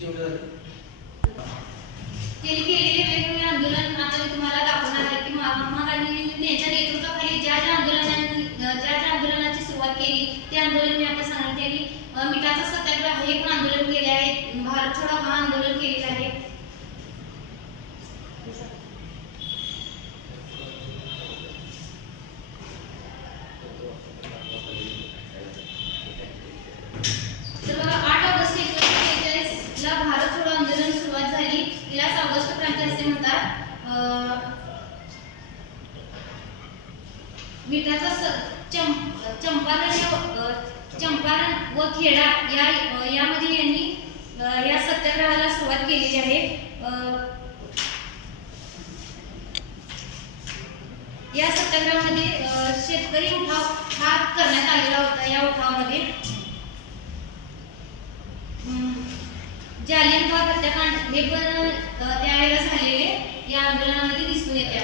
त्यांनी केलेले वेगवेगळे आंदोलन आता मी तुम्हाला दाखवणार आहे की महात्मा गांधींनी यांच्या नेतृत्वाखाली ज्या ज्या आंदोलनाची सुरुवात केली ते आंदोलन मी आता सांगते. त्यांनी मिठाचा सत्याग्रह हे पण आंदोलन केले आहे, भारत छोडो हा आंदोलन केलेलं आहे. तर बघा 8 ऑगस्ट 1943 ला भारत छोडो आंदोलन सुरुवात झाली. तिलाच ऑगस्ट क्रांती असे म्हणतात. मिठाचा चंपारण व खेडा यामध्ये यांनी या सत्याग्रहाला सुरुवात केलेली आहे. या सत्याग्रहामध्ये शेतकरी उठाव हा करण्यात आलेला होता. या उठावामध्ये जालियनवाला हत्याकांड हे पण त्यावेळेला झालेले या आंदोलनामध्ये दिसून येते.